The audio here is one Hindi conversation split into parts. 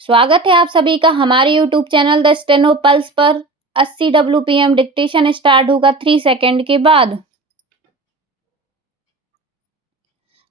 स्वागत है आप सभी का हमारे YouTube channel the steno pulse पर। 80 WPM डिक्टेशन स्टार्ट होगा 3 सेकंड के बाद।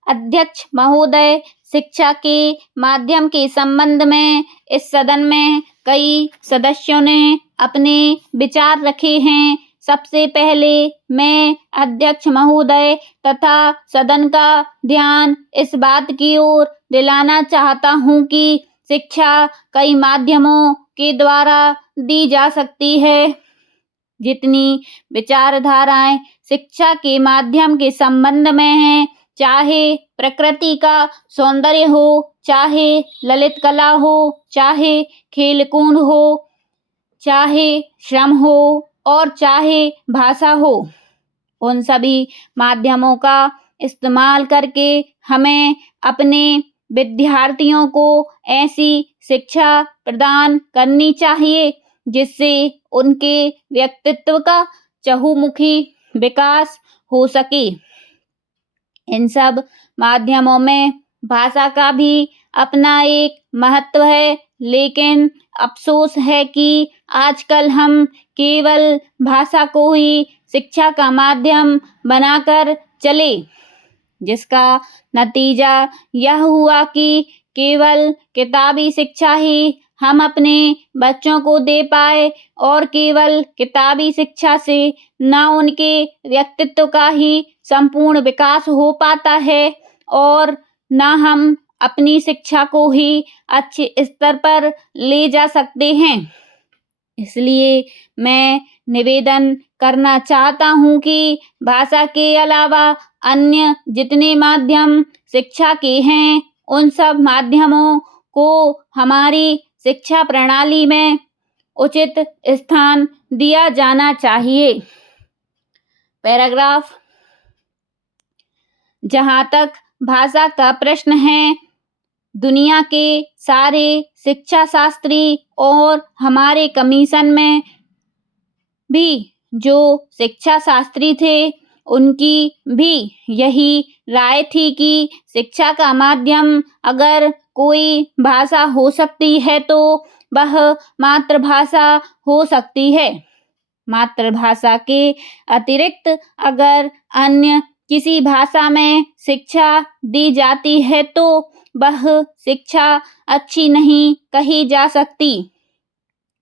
अध्यक्ष महोदय, शिक्षा के माध्यम के संबंध में इस सदन में कई सदस्यों ने अपने विचार रखे हैं। सबसे पहले मैं अध्यक्ष महोदय तथा सदन का ध्यान इस बात की ओर दिलाना चाहता हूं कि शिक्षा कई माध्यमों के द्वारा दी जा सकती है। जितनी विचारधाराएं शिक्षा के माध्यम के संबंध में हैं, चाहे प्रकृति का सौंदर्य हो, चाहे ललित कला हो, चाहे खेल-कूद हो, चाहे श्रम हो और चाहे भाषा हो, उन सभी माध्यमों का इस्तेमाल करके हमें अपने विद्यार्थियों को ऐसी शिक्षा प्रदान करनी चाहिए जिससे उनके व्यक्तित्व का चहुमुखी विकास हो सके। इन सब माध्यमों में भाषा का भी अपना एक महत्व है, लेकिन अफसोस है कि आजकल हम केवल भाषा को ही शिक्षा का माध्यम बनाकर चले, जिसका नतीजा यह हुआ कि केवल किताबी शिक्षा ही हम अपने बच्चों को दे पाए और केवल किताबी शिक्षा से न उनके व्यक्तित्व का ही संपूर्ण विकास हो पाता है और न हम अपनी शिक्षा को ही अच्छे स्तर पर ले जा सकते हैं। इसलिए मैं निवेदन करना चाहता हूं कि भाषा के अलावा अन्य जितने माध्यम शिक्षा के हैं, उन सब माध्यमों को हमारी शिक्षा प्रणाली में उचित स्थान दिया जाना चाहिए। पैराग्राफ। जहाँ तक भाषा का प्रश्न है, दुनिया के सारे शिक्षा शास्त्री और हमारे कमीशन में भी जो शिक्षा शास्त्री थे, उनकी भी यही राय थी कि शिक्षा का माध्यम अगर कोई भाषा हो सकती है तो वह मातृभाषा हो सकती है। मातृभाषा के अतिरिक्त अगर अन्य किसी भाषा में शिक्षा दी जाती है तो वह शिक्षा अच्छी नहीं कही जा सकती।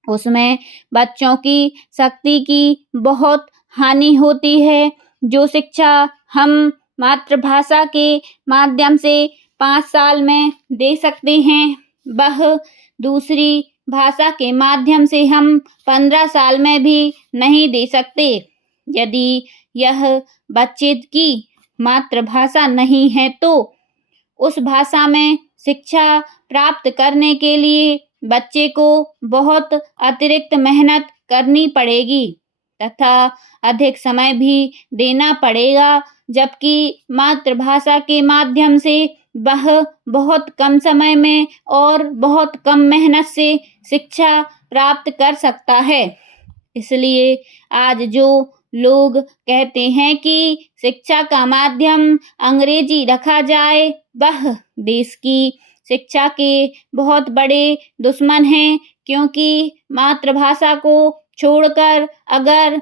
उसमें बच्चों की शक्ति की बहुत हानि होती है। जो शिक्षा हम मातृभाषा के माध्यम से 5 साल में दे सकते हैं, वह दूसरी भाषा के माध्यम से हम 15 साल में भी नहीं दे सकते। यदि यह बच्चे की मातृभाषा नहीं है तो उस भाषा में शिक्षा प्राप्त करने के लिए बच्चे को बहुत अतिरिक्त मेहनत करनी पड़ेगी तथा अधिक समय भी देना पड़ेगा, जबकि मातृभाषा के माध्यम से वह बहुत कम समय में और बहुत कम मेहनत से शिक्षा प्राप्त कर सकता है। इसलिए आज जो लोग कहते हैं कि शिक्षा का माध्यम अंग्रेजी रखा जाए, वह देश की शिक्षा के बहुत बड़े दुश्मन हैं, क्योंकि मातृभाषा को छोड़कर अगर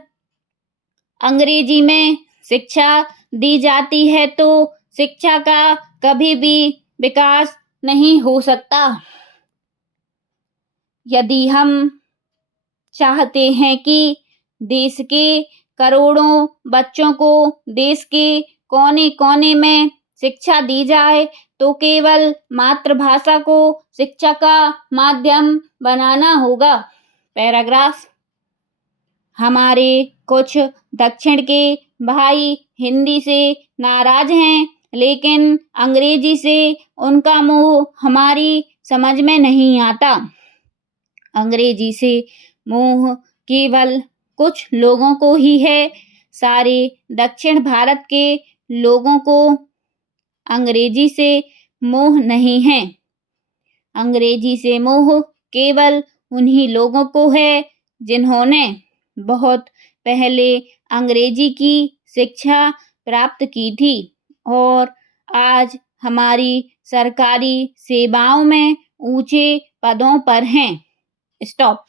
अंग्रेजी में शिक्षा दी जाती है तो शिक्षा का कभी भी विकास नहीं हो सकता। यदि हम चाहते हैं कि देश के करोड़ों बच्चों को देश के कोने-कोने में शिक्षा दी जाए तो केवल मातृभाषा को शिक्षा का माध्यम बनाना होगा। पैराग्राफ। हमारे कुछ दक्षिण के भाई हिंदी से नाराज हैं, लेकिन अंग्रेजी से उनका मोह हमारी समझ में नहीं आता। अंग्रेजी से मोह केवल कुछ लोगों को ही है। सारे दक्षिण भारत के लोगों को अंग्रेजी से मोह नहीं है। अंग्रेजी से मोह केवल उन्हीं लोगों को है जिन्होंने बहुत पहले अंग्रेजी की शिक्षा प्राप्त की थी और आज हमारी सरकारी सेवाओं में ऊंचे पदों पर हैं। स्टॉप।